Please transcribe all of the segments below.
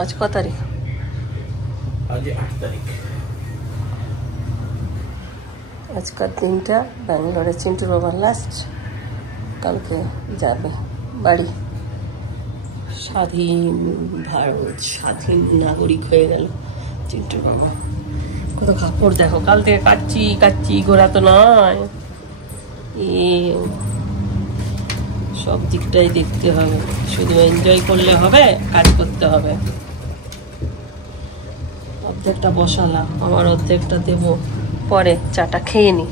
আজ কত তারিখ? আজ 8 তারিখ। আজকের দিনটা ব্যাঙ্গালোরে চিন্টুর বাবার লাস্ট, কালকে যাবে বাড়ি। স্বাধীন ভারত, স্বাধীন নাগরিক হয়ে গেল চিন্টুর বাবা। কত কাপড় দেখো, কাল থেকে কাচ্ছি ঘোরা তো নয়, সব দিকটাই দেখতে হবে, শুধু এনজয় করলে হবে, কাজ করতে হবে। অর্ধেকটা বসালাম, আমার অর্ধেকটা দেবো পরে, চাটা খেয়ে নি।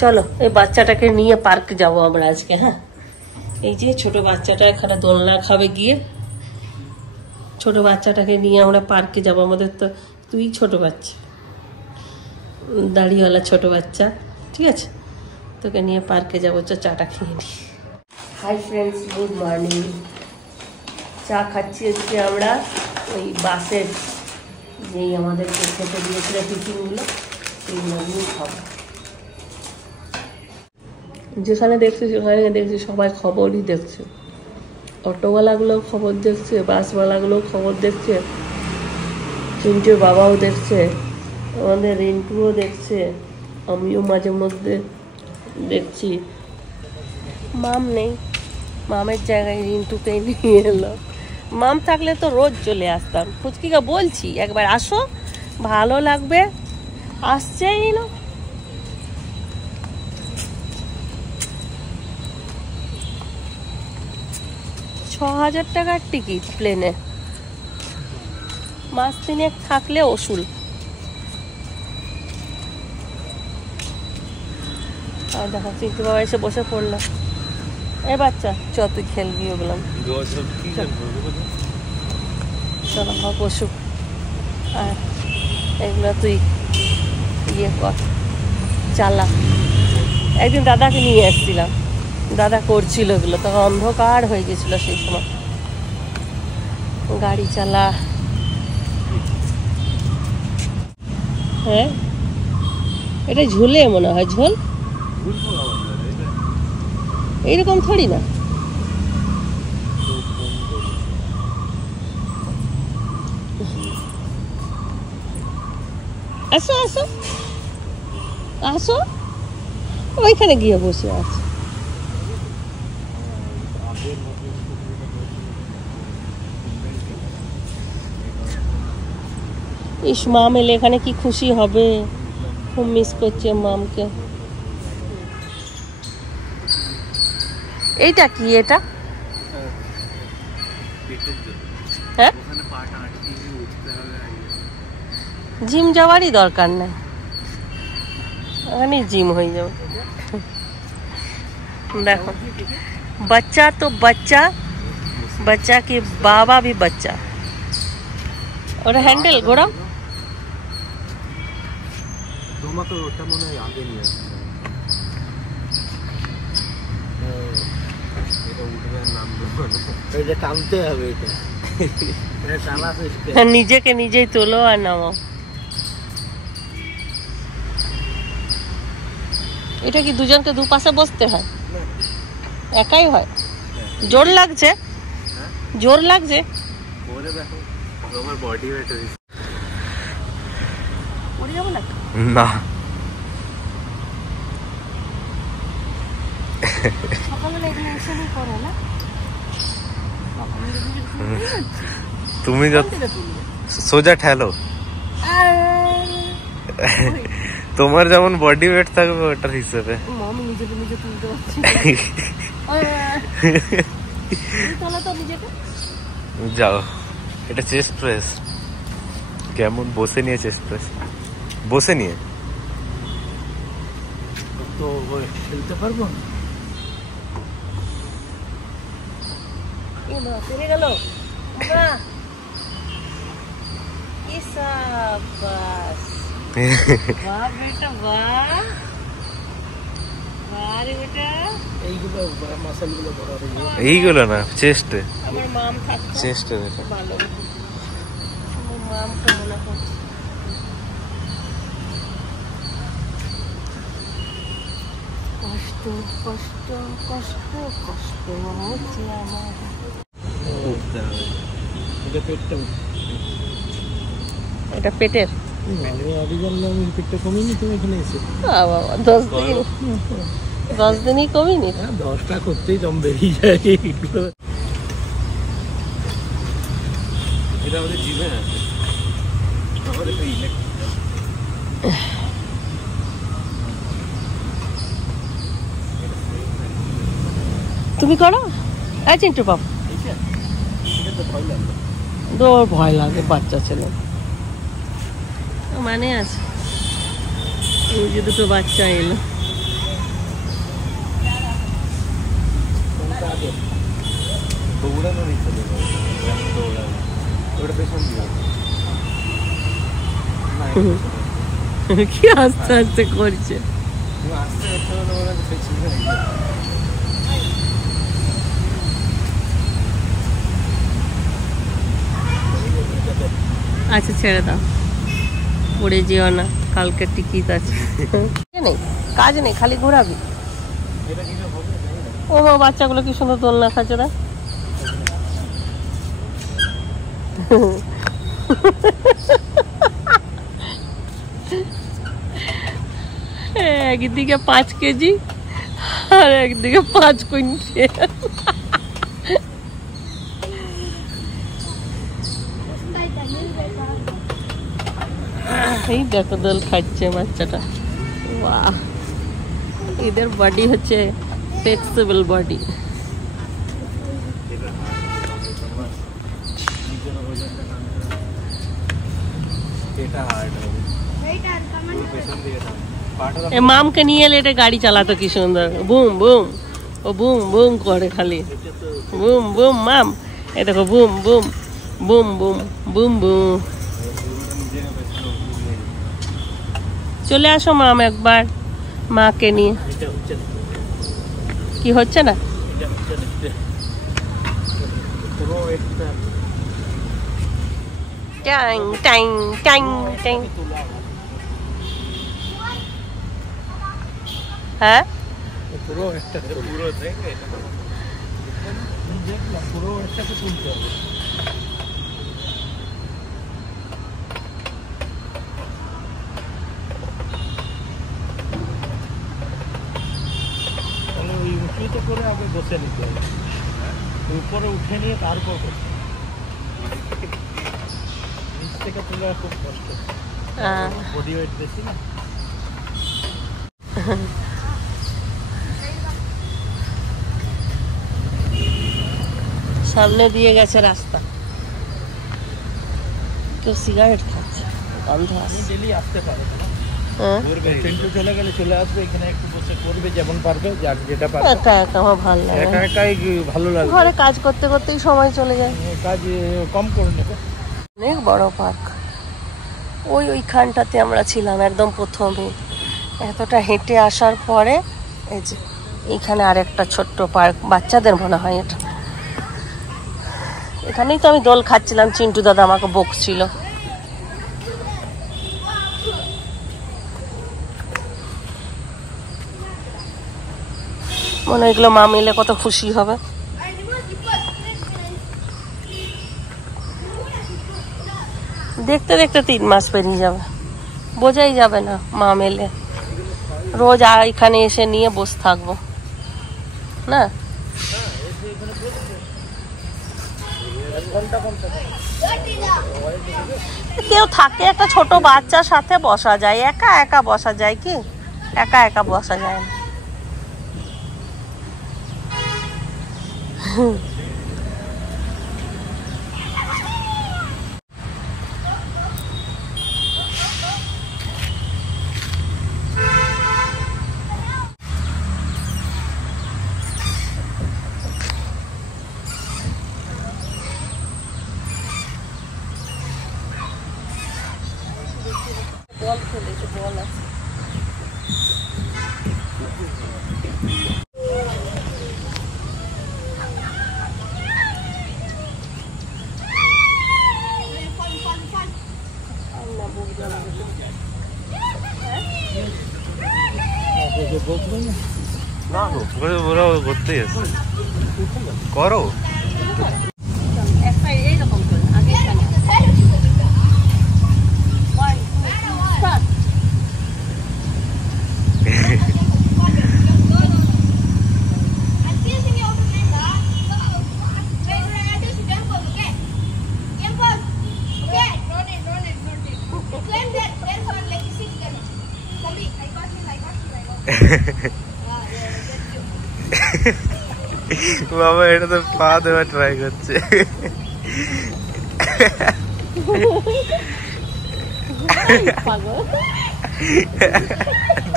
চলো এই বাচ্চাটাকে নিয়ে পার্কে যাব আমরা আজকে। হ্যাঁ, এই যে ছোট বাচ্চাটা এখানে দোলনা খাবে গিয়ে, ছোট বাচ্চাটাকে নিয়ে আমরা পার্কে যাব। আমাদের তো তুই ছোট বাচ্চা, দাড়িওয়ালা ছোট বাচ্চা, ঠিক আছে, তোকে নিয়ে পার্কে যাবো। চাটা খেয়ে নি। Hi friends, good morning. চা খাচ্ছি আজকে আমরা ওই বাসের যেই আমাদেরকে খেতে দিয়েছিল টিফিনগুলো, সেইগুলো নিয়ে খাবো। যেখানে দেখছি সেখানে দেখছি সবাই খবরই দেখছে, অটোওয়ালাগুলো খবর দেখছে, বাসওয়ালাগুলো খবর দেখছে, চিন্টুর বাবাও দেখছে, আমাদের রিন্টুও দেখছে, আমিও মাঝে মধ্যে দেখছি। মাম নেই, মামের জায়গায় রিন্টুকেই নিয়ে এলো। মাম থাকলে তো রোজ চলে আসতাম। ফুচকিকে বলছি একবার আসো, ভালো লাগবে, আসছেই না। ৳৬,০০০ টিকিট প্লেনে, মাস 3 থাকলে ওসুল। আর দেখা চিন্টু বাবা এসে বসে পড়লো। এ বাচ্চা চ, তুই খেলবি ওগুলো, চলো বসু। আর এগুলো তুই ইয়ে কর, চালা। একদিন দাদাকে নিয়ে এসেছিলাম, দাদা করছিল এগুলো, তখন অন্ধকার হয়ে গেছিল সেই সময়। গাড়ি চালা। হ্যাঁ, এটা ঝুলে মনে হয়, ঝোল এইরকম থোড়ি না। আসো আসো আসো, ওইখানে গিয়ে বসে আছে। ইস, মাম এলে এখানে কি খুশি হবে, খুব মিস করছে মামকে। এইটা কি? এটা হ্যাঁ, জিম যাওয়ারই দরকার নেই, ওখানে জিম হয়ে যাবে। দেখো, बच्चा तो बच्चा, बच्चा के बाबा भी बच्चा। और हैंडल घोड़ा নিজে কে নিজেই তোলো আর নামাও। এটা কি দুজনকে দুপাশে বসতে হয়? একাই হয়? জোর লাগছে, জোর লাগছে। না, তুমি সোজা ঠেলো, তোমার যেমন বডি ওয়েট থাকবে ওটার হিসেবে। যাও, এটা চেস্ট প্রেস। কেমন বসে নিয়ে চেস্ট প্রেস, বসে নিয়ে তো খেলতে পারবো না। এইগুলো না, চেস্টে, চেস্টে ভালো। কষ্ট কষ্ট কষ্ট কষ্ট হচ্ছে আমার। এটা পেটটা এটা পেটের পেটটা কমিনি তুমি এখানে এসে বাবা 10 দিনই কমিনি। 10টা করতেই দম বেরিয়ে যায়। এটা আমাদের জিভে আছে। তুমি করো চিন্টু বাবু, তোর ভয় লাগে বাচ্চা ছেলে মানে আছে। ওই যে দুটো বাচ্চা এলো। দৌড়ানো নিচ্ছে দৌড়ানো ওটা পেছন দিয়ে কি আস্তে আস্তে করছে। আস্তে আস্তে পেছনে আচ্ছা ছেড়ে দাও, পড়ে যেও না, কালকে টিকিট আছে। নেই কাজ নেই, খালি ঘোরাবি। ও মা বাচ্চাগুলো কি সুন্দর দোলনা খাচ্ছে না। একদিকে 5 কেজি আর একদিকে 5 কুইন্টাল। এই দেখো দোল খাচ্ছে বাচ্চাটা। বাহ, এদের বডি হচ্ছে ফ্লেক্সিবল বডি। মামকে নিয়ে এলে এটা গাড়ি চালাতো কি সুন্দর, বুম বুম, ও বুম বুম করে খালি, বুম বুম মাম। এ দেখো boom boom boom boom boom boom. চলে আসো মাম একবার মাকে নিয়ে। কি হচ্ছে না? Tongue tongue tongue tongue. হ্যাঁ পুরো একটা পুরো পুরো একটাকে তুলতে হবে। ওই উঁচুতে করে আগে বসে নিতে হবে, উপরে উঠে নিয়ে তারপর নিচ থেকে তুলে খুব কষ্ট, বডি ওয়েট বেশি না। সামনে দিয়ে গেছে রাস্তা, কেউ সিগারেট খাচ্ছে, গন্ধ আসছে। ডেলি আসতে পারে না, চিন্টু চলে গেলে চলে আসবে, এখানে একটু বসে করবে যেমন পারবে, যার যেটা পারবে। একা একা আমার ভালো লাগে, একা একাই ভালো লাগে, ঘরে কাজ করতে করতেই সময় চলে যায়। কাজ কম করে নেবে। অনেক বড় পার্ক, ওইখানটাতে আমরা ছিলাম একদম প্রথমে। এতটা হেঁটে আসার পরে এই যে এইখানে আরেকটা ছোট্ট পার্ক, বাচ্চাদের মনে হয় এটা। এখানেই তো আমি দোল খাচ্ছিলাম, চিন্টু দাদা আমাকে বকছিল। মনে হয় এগুলো মা মিলে কত খুশি হবে। দেখতে দেখতে 3 মাস পেরিয়ে যাবে, বোঝাই যাবে না। মা মেলে রোজ এখানে এসে নিয়ে বসে থাকবো না। কেউ থাকে, একটা ছোট বাচ্চার সাথে বসা যায়, একা একা বসা যায় কি? একা একা বসা যায় না। বল খেলেছে, বল আছে। না ওরা করতেই আছে, করো একটা এইরকম করে বাবা এটা তো পা দেওয়া ট্রাই করছে।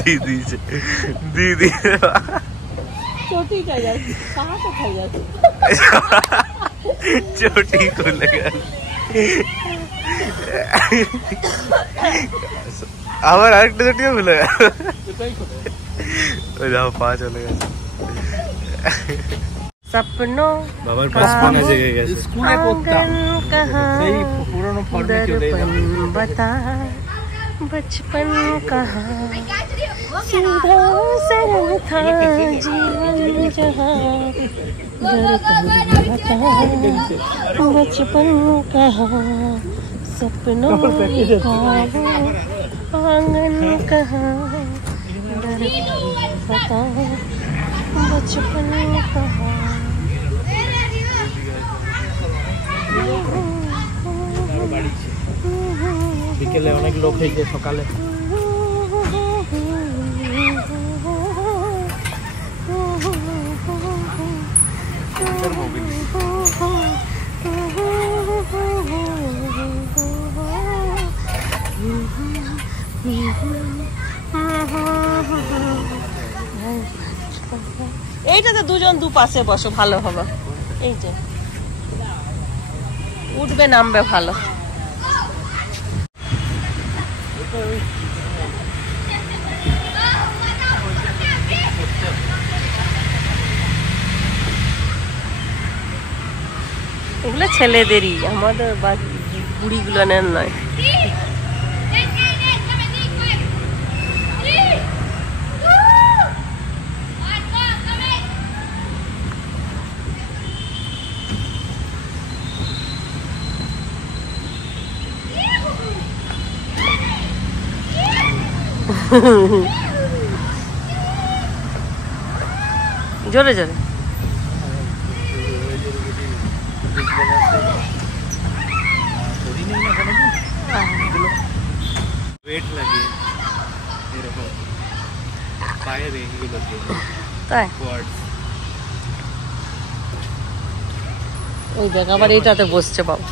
দিদি দিদি চটি খুলে গেল। আবার আরেকটা চটিও খুলে গেল। ওই দেখো পা চলে গেছে। सपनों বাবার বচপনা জেগে গেছে। স্কুলে পড়তাম সেই পুরনো ফর্মে চলে এলাম। बता बचपन कहाँ सीधा सरल था जीवन जहाँ बता बचपन कहाँ सपनों का आंगन कहाँ बता बचपन कहाँ। বিকেলে অনেক লোক হয়েছে, সকালে এইটাতে দুজন দুপাশে বসো, ভালো হবে। এই যে উঠবে নামবে ভালো। এগুলো ছেলেদেরই, আমাদের বুড়িগুলো নেন নয়। জোরে জোরে ওয়েট লাগিয়ে এরকম পায়ের এইগুলোতে তাই। ওই দেখ আবার এইটাতে বসছে বাবু।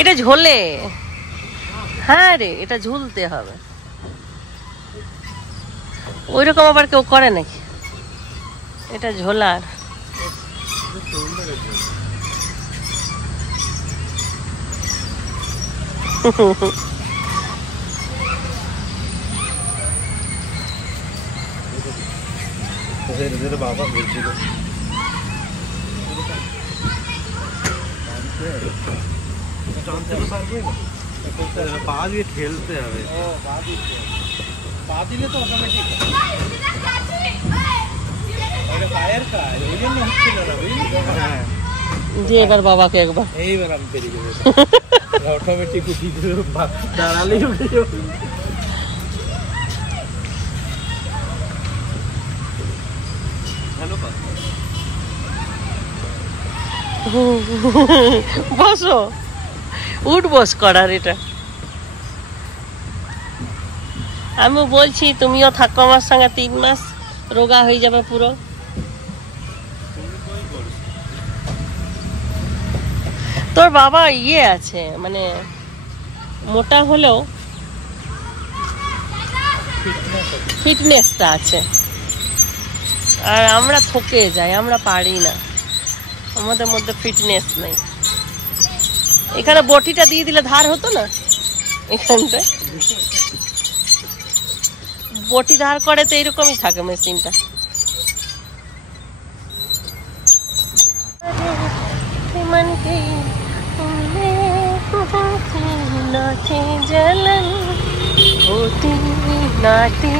এটা ঝোলে, হ্যাঁ রে এটা ঝুলতে হবে। ওই রকম আবার কেউ করে নাকি? এটা ঝোলার। বাবা বলছিল পা দিয়ে ঠেলতে হবে। পা দিলে তো অটোমেটিক পায়ের কাজ, ওই জন্য হচ্ছিল না বুঝলি। হ্যাঁ যে এবার বাবাকে একবার এইবার আমি পেরিয়ে যাবো, অটোমেটিক উঠি দাঁড়ালেই উঠে যাবো। বসো, উঠ বস করার এটা। আমি বলছি তুমিও থাকো আমার সঙ্গে 3 মাস, রোগা হয়ে যাবে পুরো। তোর বাবা ইয়ে আছে, মানে মোটা হলেও ফিটনেসটা আছে, আর আমরা থকে যাই, আমরা পারি না, আমাদের মধ্যে ফিটনেস নেই। এখানে বটিটা দিয়ে দিলে ধার হতো না, এখানটা বটি ধার করে তো এরকমই থাকে মেশিনটা। जलन होती नाती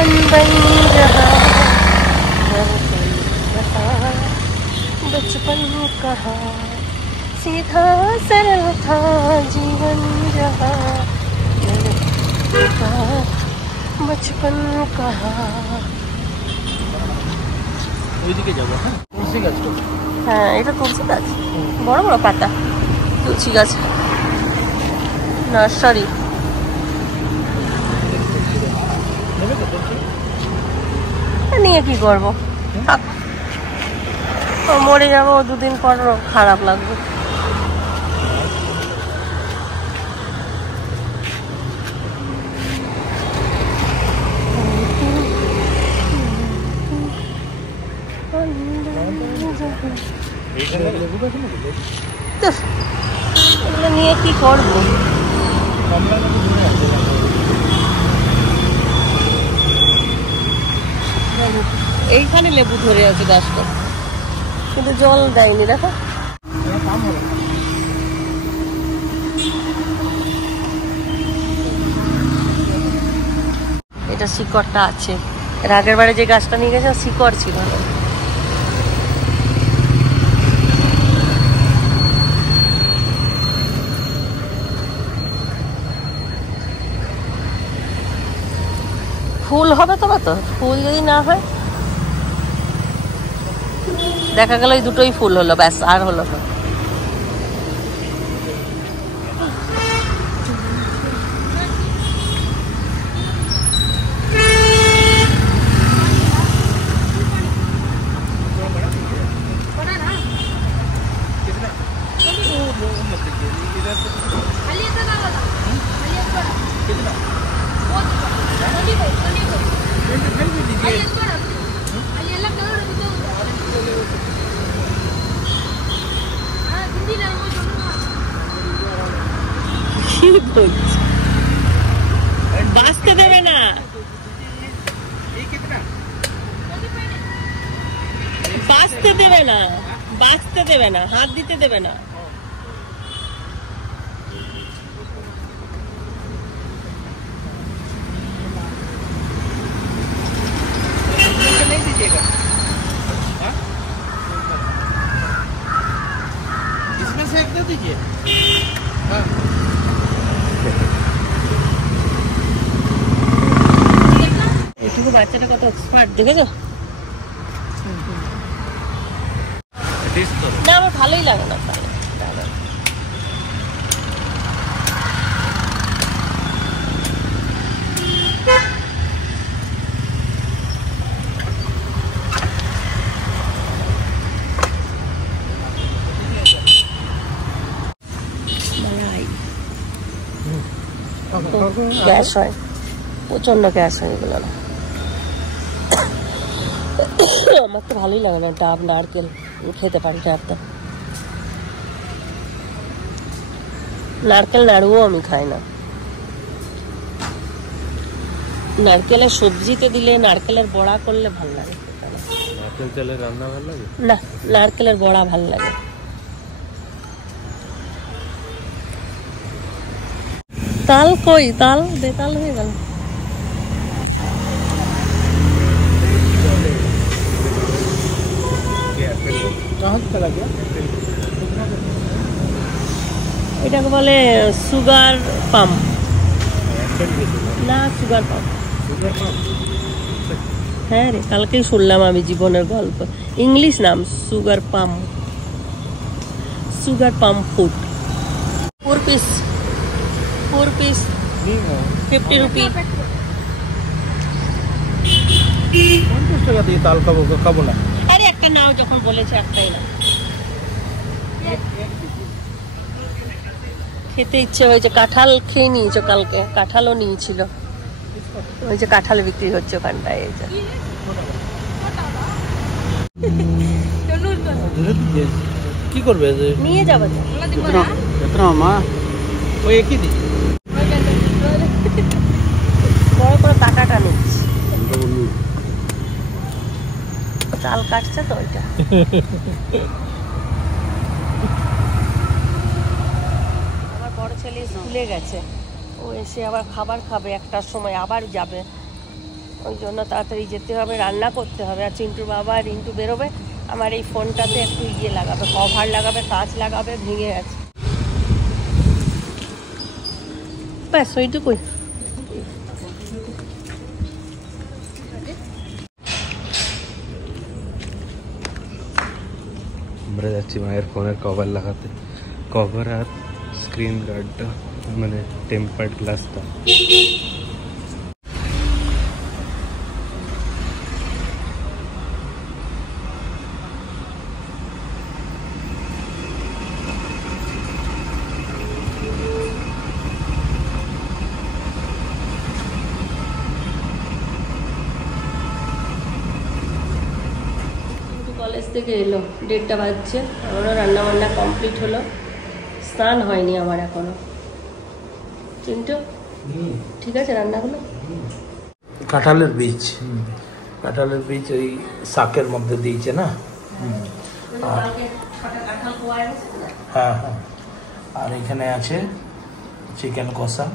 अनबन रहा, हर कोई बता बचपन कहा सीधा सरल था जीवन जहा, बचपन कहा ওইদিকে যাবো। হ্যাঁ, তুলসী গাছটা। হ্যাঁ, এটা তুলসী গাছ, বড় বড় পাতা তুলসী গাছ, নার্সারি। নেবে তো তুলসী? নিয়ে কি করবো, থাক। ও মরে যাবো, 2 দিন পর খারাপ লাগবে। লেবু গাছ নেবে? ধুস, এগুলো নিয়ে কি করবো? কমলা লেবু ধরে আছে। এইখানে লেবু ধরে আছে গাছটা, কিন্তু জল দেয়নি, দেখো। কাম হবে না। এটা শিকড়টা আছে, এর আগের বারে যে গাছটা নিয়ে গেছে শিকড় ছিল না। ফুল হবে তবে তো, ফুল যদি না হয়, দেখা গেল এই দুটোই ফুল হলো, ব্যাস, আর হলো না। বাঁচতে দেবে না, বাঁচতে দেবে না, বাঁচতে দেবে না, হাত দিতে দেবে না। नहीं दीजिएगा। हाँ? इसमें से एक दे दीजिए। हाँ। এটুকু বাচ্চাটা কত এক্সপার্ট দেখেছো? না, আমার ভালোই লাগে না। গ্যাস হয়, প্রচন্ড গ্যাস হয় এগুলো না। আমার তো ভালোই লাগে না ডাব, নারকেল খেতে পারি না একদম। নারকেল নাড়ুও আমি খাই না। নারকেলের সবজিতে দিলে, নারকেলের বড়া করলে ভাল লাগে। নারকেল তেলের রান্না ভালো লাগে না, নারকেলের বড়া ভাল লাগে। তাল কই, তাল বেতাল হয়ে গেল। कहाँ से चला गया? এটাকে বলে সুগার পাম্প না, সুগার পাম্প। হ্যাঁ রে, কালকেই শুনলাম আমি জীবনের গল্প, ইংলিশ নাম sugar pump, sugar pump food. 4 piece 50 rupee. 50 টাকা দিয়ে তাল খাবো না। আরে একটা নাও, যখন বলেছে একটাই না। খেতে ইচ্ছে হয়েছে, কাঁঠাল খেয়ে নিয়েছো কালকে, কাঁঠালও নিয়েছিল, ওই যে কাঁঠাল বিক্রি হচ্ছে ওখানটায়। এই যে কি করবে? নিয়ে যাবে তো। মা ওই একই দিই। বড় করে টাকাটা নিচ্ছি, চাল কাটছে তো ওইটা। আমার বড় ছেলে স্কুলে গেছে, ও এসে আবার খাবার খাবে, 1টার সময় আবার যাবে, ওই জন্য তাড়াতাড়ি যেতে হবে, রান্না করতে হবে। আর চিন্টুর বাবা রিন্টু বেরোবে, আমার এই ফোনটাতে একটু ইয়ে লাগাবে, কভার লাগাবে, কাঁচ লাগাবে, ভেঙে গেছে, ব্যাস ওইটুকুই। যাচ্ছি মায়ের ফোনের কভার লাগাতে। কভার আর স্ক্রিন গার্ডটা মানে টেম্পার্ড গ্লাসটা। কলেজ থেকে এলো, 1:30 বাজছে, আমারও রান্না বান্না কমপ্লিট হলো। স্নান হয়নি আমার এখনো। কিন্তু ঠিক আছে রান্নাগুলো। কাঁঠালের বীজ, কাঁঠালের বীজ ওই শাকের মধ্যে দিয়েছে না। হ্যাঁ হ্যাঁ। আর এখানে আছে চিকেন কষা,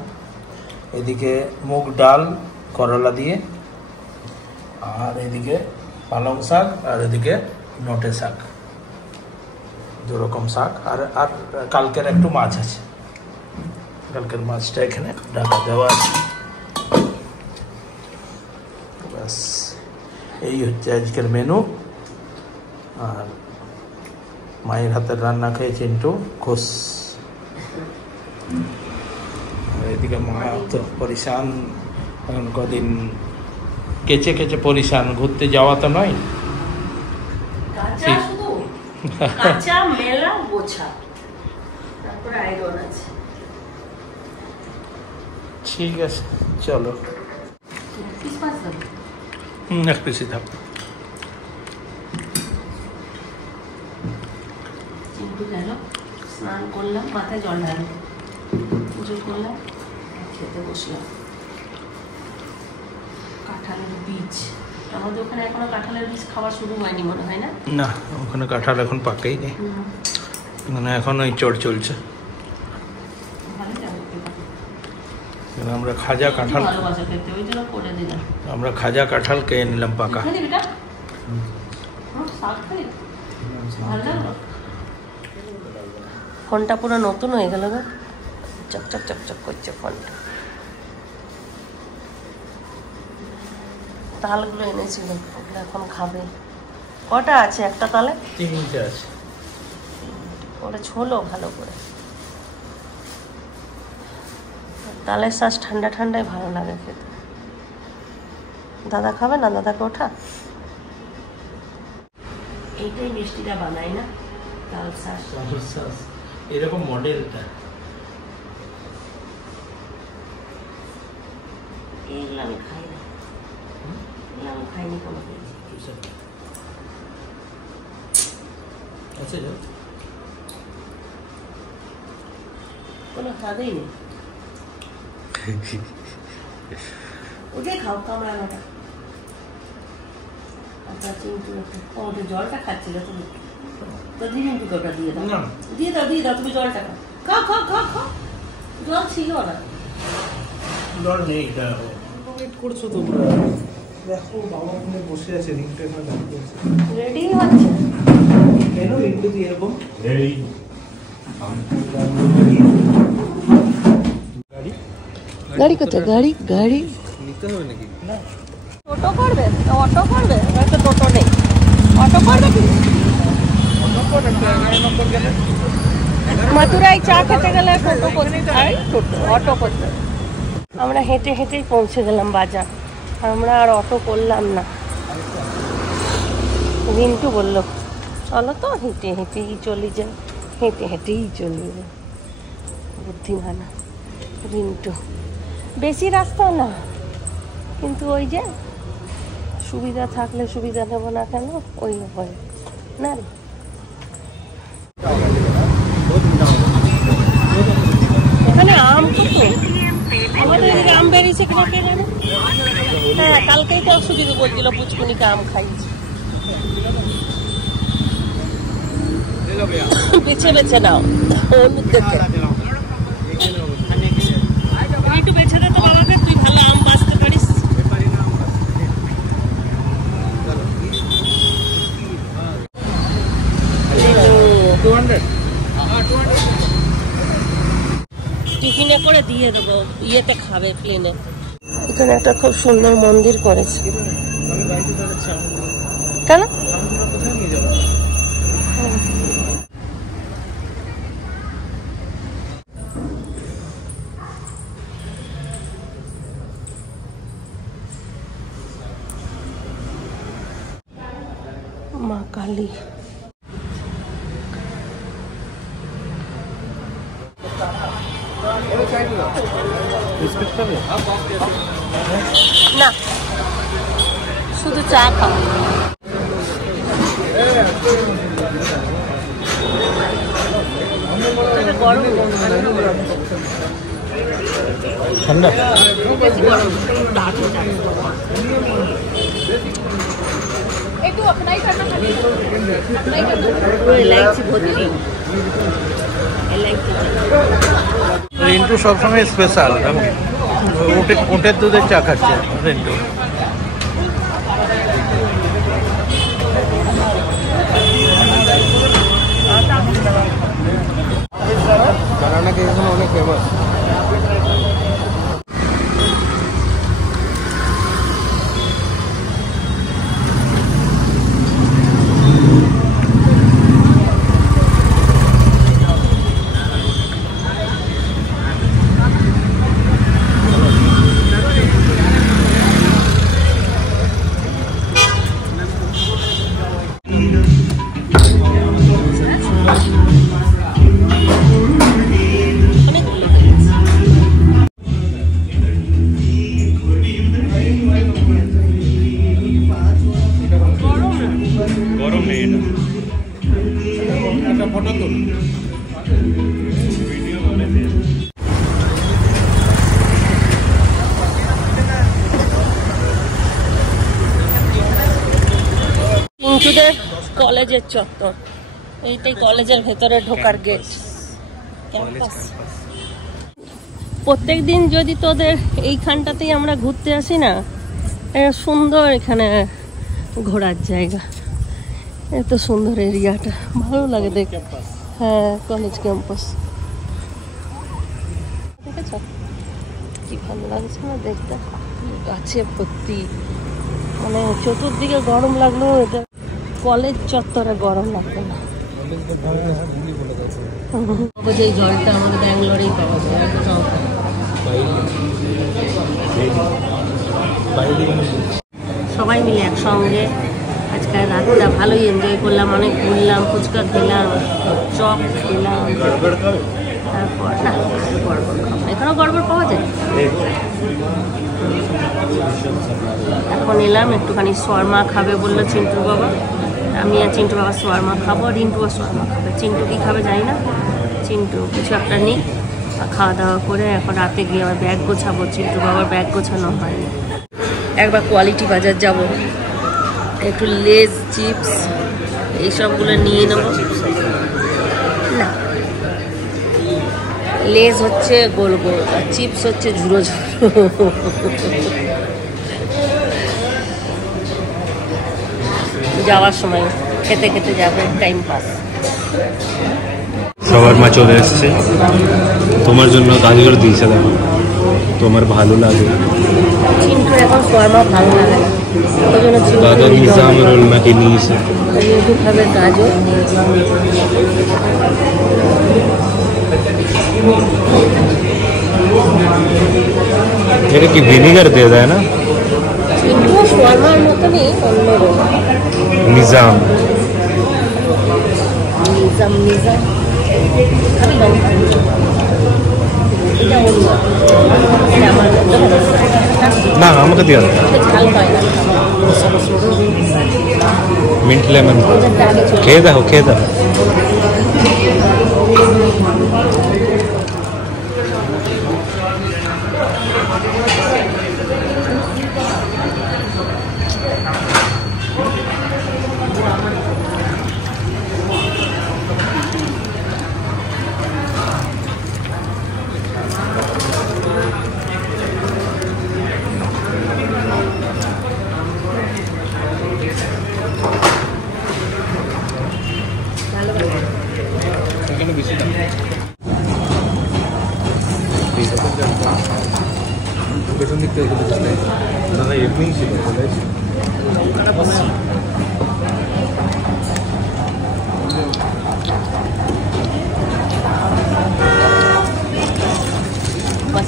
এদিকে মুগ ডাল করলা দিয়ে, আর এদিকে পালং শাক, আর এদিকে নোটে শাক, 2 রকম শাক। আর আর কালকের একটু মাছ আছে, কালকের মাছটা এখানে ঢাকা দেওয়া আছে। ব্যাস এই হচ্ছে আজকের মেনু। আর মায়ের হাতের রান্না খেয়ে চিন্টু খুশ। আর এদিকে মা তো পরিশান, এখন কদিন কেচে কেচে পরিশান, ঘুরতে যাওয়া তো নয়। কাঁচা মেলা গোছা, তারপরে আয়রন আছে। ঠিক আছে চলো। এক পিসি থাক। চিন্টু গেল, স্নান করলাম, মাথায় জল ঢাললাম, পুজো করলাম, খেতে বসলাম। কাঁঠালের বীজ, আমাদের ওখানে এখনো কাঁঠালের বীজ খাওয়া শুরু হয়নি মনে হয় না? না, ওখানে কাঁঠাল এখন পাকেই নেই, মানে এখন ওই চড় চলছে। আমরা খাজা কাঁঠাল, আমরা খাজা কাঁঠাল খেয়ে নিলাম পাকা। ফোনটা পুরো নতুন হয়ে গেল না, চকচক চকচক করছে ফোনটা। তালগুলো এনেছিল, ওগুলো এখন খাবে। কটা আছে একটা তালে? 3টে আছে। ওটা ছোলো ভালো করে। তালের শ্বাস ঠান্ডা ঠান্ডায় ভালো লাগে খেতে। দাদা খাবে না? দাদাকে ওঠা। এইটাই মিষ্টিটা বানাই না, তাল শ্বাস। এরকম মডেলটা এগুলো আমি খাই না, এগুলো আমি খাইনি কোনো কিছু। কোনো স্বাদেই নেই। ওটাই খাও, কামড়ানোটা। আচ্ছা চিন্টু ওটা জলটা খাচ্ছিল তুমি, তো দিদিনটুকে ওটা দিয়ে দাও, দিয়ে দাও দিয়ে দাও, তুমি জলটা খাও, খাও খাও খাও খাও। জল ছিল না, জল নেই। ওয়েট করছো তোমরা, দেখো বাবা ওখানে বসে আছে, রিংটা এখানে দাঁড়িয়ে আছে। রেডি হচ্ছে কেন রিংটা দিয়ে এরকম রেডি? গাড়ি কোথায়? গাড়ি গাড়ি নিতে হবে নাকি? না, টোটো করবে? অটো করবে? হয়তো টোটো নেই, অটো করবে কি? মথুরায় চা খেতে গেলে টোটো করতে হয়, অটো করতে। আমরা হেঁটে হেঁটেই পৌঁছে গেলাম বাজার, আমরা আর অটো করলাম না। রিন্টু বলল চলো তো হেঁটে হেঁটেই চলে যাই, হেঁটে হেঁটেই চলে যাই। বুদ্ধিমান রিন্টু। বেশি রাস্তা না, কিন্তু ওই যে সুবিধা থাকলে সুবিধা নেব না কেন, ওই হয় না রে। এখানে আম কত, আমাদের এদিকে আম বেরিয়েছে কিনা কে জানে। হ্যাঁ কালকেই তো অসুবিধা বলছিল, পুচকুনিকে আম খাইছে। বেছে বেছে নাও, একটু বেছে দে তো বাবাকে, তুই ভালো আম বাঁচতে পারিস। টিফিনে করে দিয়ে দেবো, ইয়েতে খাবে প্লেনে। এখানে একটা খুব সুন্দর মন্দির করেছে। কেন? খালি। না, শুধু চা খাও। গরম ঠান্ডা রিন্টু সবসময় স্পেশাল, উটের দুধের চা খাচ্ছে রিন্টু। নাকি এখানে অনেক ফেমাস। পিঞ্চুদের কলেজের চত্বর, এইটাই কলেজের ভেতরে ঢোকার গেট। প্রত্যেক দিন যদি তোদের এইখানটাতেই আমরা ঘুরতে আসি না, সুন্দর এখানে ঘোরার জায়গা, এত সুন্দর এরিয়াটা, ভালো লাগে দেখে। হ্যাঁ, কলেজ ক্যাম্পাস দেখেছ কি ভালো লাগছে না দেখতে, গাছে ভর্তি, মানে চতুর্দিকে গরম লাগলেও এটা কলেজ চত্বরে গরম লাগবে না। যে জলটা আমাদের ব্যাঙ্গালোরেই পাওয়া যায়, সবাই মিলে একসঙ্গে আজকে রাতটা ভালোই এনজয় করলাম, অনেক ঘুরলাম, ফুচকা খেলাম, চপ খেলাম, তারপর না গড়বড় খাবো, এখানেও গড়বড় পাওয়া যায়। এখন এলাম একটুখানি শর্মা খাবে বললো চিন্টুর বাবা, আমি আর চিন্টু বাবা শর্মা খাবো, রিন্টুও শর্মা খাবে। চিন্টু কি খাবে জানি না, চিন্টু কিছু একটা নিই, খাওয়া দাওয়া করে এখন রাতে গিয়ে আমার ব্যাগ গোছাবো। চিন্টু বাবার ব্যাগ গোছানো হয়নি। একবার কোয়ালিটি বাজার যাব, একটু লেজ চিপস এইসবগুলো নিয়ে নেবো। না, লেজ হচ্ছে গোল গোল আর চিপস হচ্ছে ঝুড়ো ঝুড়ো। যাওয়ার সময় খেতে খেতে যাবে, টাইম পাস। সবার মা চলে এসছে, তোমার জন্য কাজ করে দিয়েছে, দেখো তোমার ভালো লাগে। চিন্টু এখন শর্মা ভালো লাগে না, ওই জন্য দাদা নিজাম রোল নাকি নিয়েছে, খাবে গাজর। এটা কি ভিনিগার দিয়ে দেয় না? চিন্টু শর্মার মতনই অন্যরকম। নিজাম নিজাম নিজাম না, আমাকে দিয়ে ঝাল পায় না। মিন্ট লেমন খেয়ে দেখো, খেয়ে দেখো। পেছন দিক থেকে দাদা এমনিই ছিল,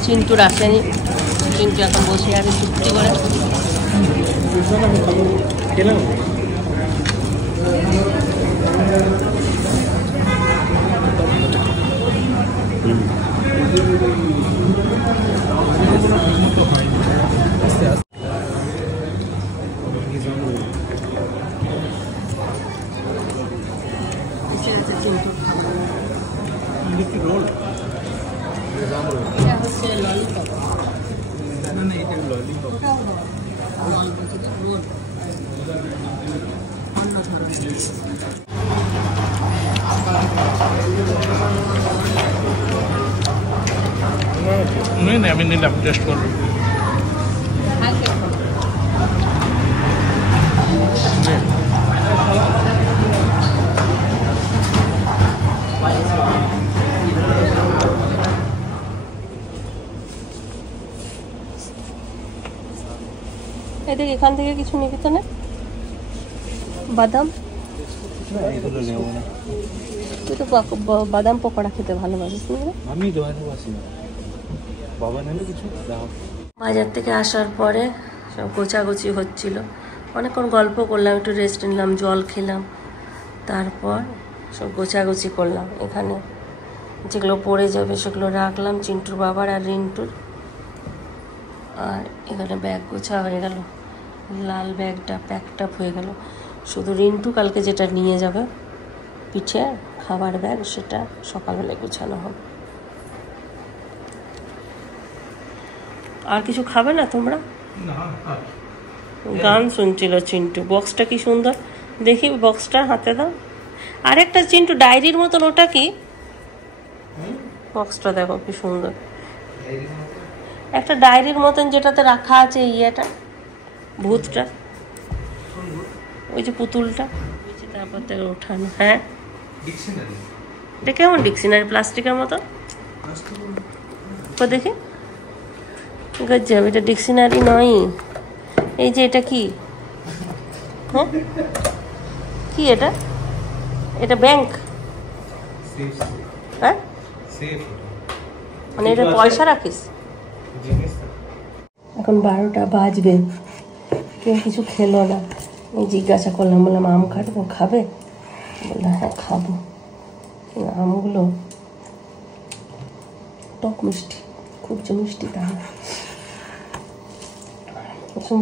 চিন্টুর আসেনি, চিন্টু এখন বসে আছে চুক্তি করে। नहीं আমি নিলাম, টেস্ট করবো। এদিকে এখান থেকে কিছু নিবি তো না? বাদাম, তুই তো বাদাম পকোড়া খেতে ভালোবাসিস না? আমি ভালোবাসি না, বাবা নেবে কিছু দাও। বাজার থেকে আসার পরে সব গোছাগুছি হচ্ছিল, অনেকক্ষণ গল্প করলাম, একটু রেস্ট নিলাম, জল খেলাম, তারপর সব গোছাগুছি করলাম। এখানে যেগুলো পড়ে যাবে সেগুলো রাখলাম, চিন্টুর বাবার আর রিন্টুর। আর এখানে ব্যাগ গোছা হয়ে গেল, লাল ব্যাগটা প্যাকড আপ হয়ে গেল। শুধু রিন্টু কালকে যেটা নিয়ে যাবে পিঠে খাবার ব্যাগ, সেটা সকালবেলায় গোছানো হবে। আর কিছু খাবে না তোমরা? গান শুনছিল চিন্টু। বক্সটা কি সুন্দর, দেখি বক্সটা হাতে দাও। আরেকটা চিন্টু ডায়েরির মতন, ওটা কি? বক্সটা দেখো কি সুন্দর, একটা ডায়েরির মতন যেটাতে রাখা আছে ইয়েটা, ভূতটা, ওই যে পুতুলটা, তারপর থেকে ওঠানো। হ্যাঁ, এটা কেমন ডিকশনারি, প্লাস্টিকের মতো। দেখি, গজ্জাব, এটা ডিকশনারি নয়। এই যে এটা কি? হ্যাঁ, কি এটা? এটা ব্যাংক? হ্যাঁ, মানে এটা পয়সা রাখিস? এখন 12টা বাজবে, কেউ কিছু খেলো না। আমি জিজ্ঞাসা করলাম, বললাম আম খাবে? বললাম হ্যাঁ খাবো। আমগুলো টক মিষ্টি, খুব যে মিষ্টি তা না।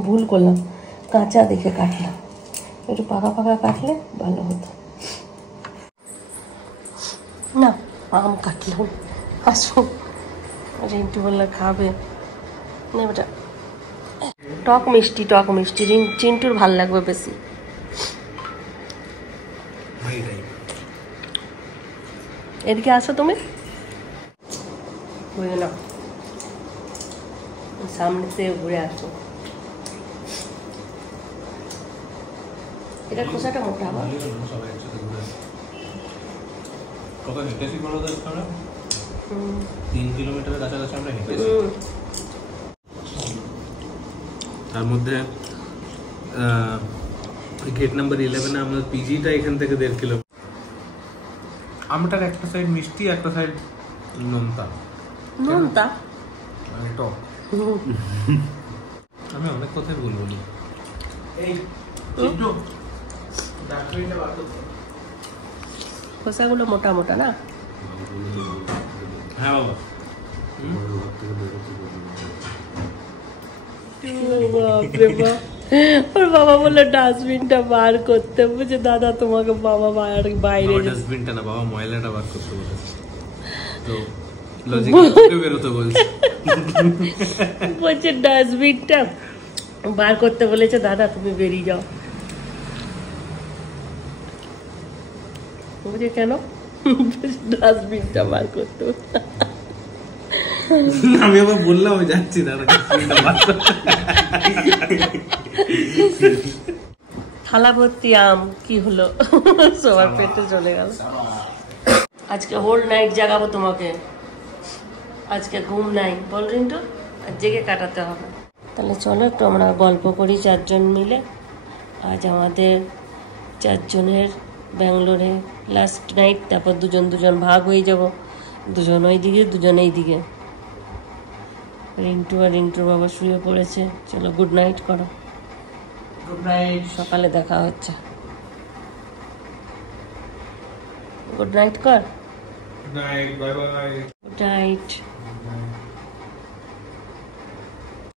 ভুল করলাম, কাঁচা দেখে কাটলাম, একটু পাকা পাকা কাটলে ভালো হতো না। আম কাটলাম, আসো। রিন্টু বললে খাবে না, বেটা টক মিষ্টি, টক মিষ্টি চিন্টুর ভাল লাগবে বেশি। এদিকে আসো তুমি, বুঝে নাও, সামনে থেকে ঘুরে আসো। এটা খোসাটা মোটা আবার। কত হেঁটেছি বলো তো আমরা? 3 কিলোমিটারের কাছাকাছি আমরা হেঁটেছি। তার মধ্যে গেট নাম্বার 11-এ আমরা পিজিটা এখান থেকে 1.5 কিলো। আমটার একটা সাইড মিষ্টি, একটা সাইড নোনতা। নোনতা টক। আমি অনেক কথাই বলবো না। খোসাগুলো মোটা মোটা না? হ্যাঁ বাবা। ওর বাবা বললো ডাস্টবিনটা বার করতে, বুঝে দাদা তোমাকে বাবা বাইরে ডাস্টবিনটা না বাবা, ময়লাটা বার করতে বলেছে, তো লজিক্যালি বেরোতে বলছে। বলছে ডাস্টবিনটা বার করতে বলেছে, দাদা তুমি বেরিয়ে যাও। বুঝে কেন ডাস্টবিনটা বার করতে? আমি আবার বললাম আমি যাচ্ছি দাদা। থালা ভর্তি আম, কি হলো, সবার পেটে চলে গেল। আজকে হোল নাইট জাগাবো তোমাকে, আজকে ঘুম নাই, বল রিন্টু, আর জেগে কাটাতে হবে। তাহলে চলো একটু আমরা গল্প করি 4 জন মিলে। আজ আমাদের 4 জনের ব্যাঙ্গালোরে লাস্ট নাইট, তারপর 2 জন ভাগ হয়ে যাব, 2 জন ওই দিকে 2 জন এই দিকে। রিন্টু আর রিন্টুর বাবা শুয়ে পড়েছে। চলো গুড নাইট করো। গুড নাইট, সকালে দেখা হচ্ছে। গুড নাইট কর। Night, bye bye. Good night.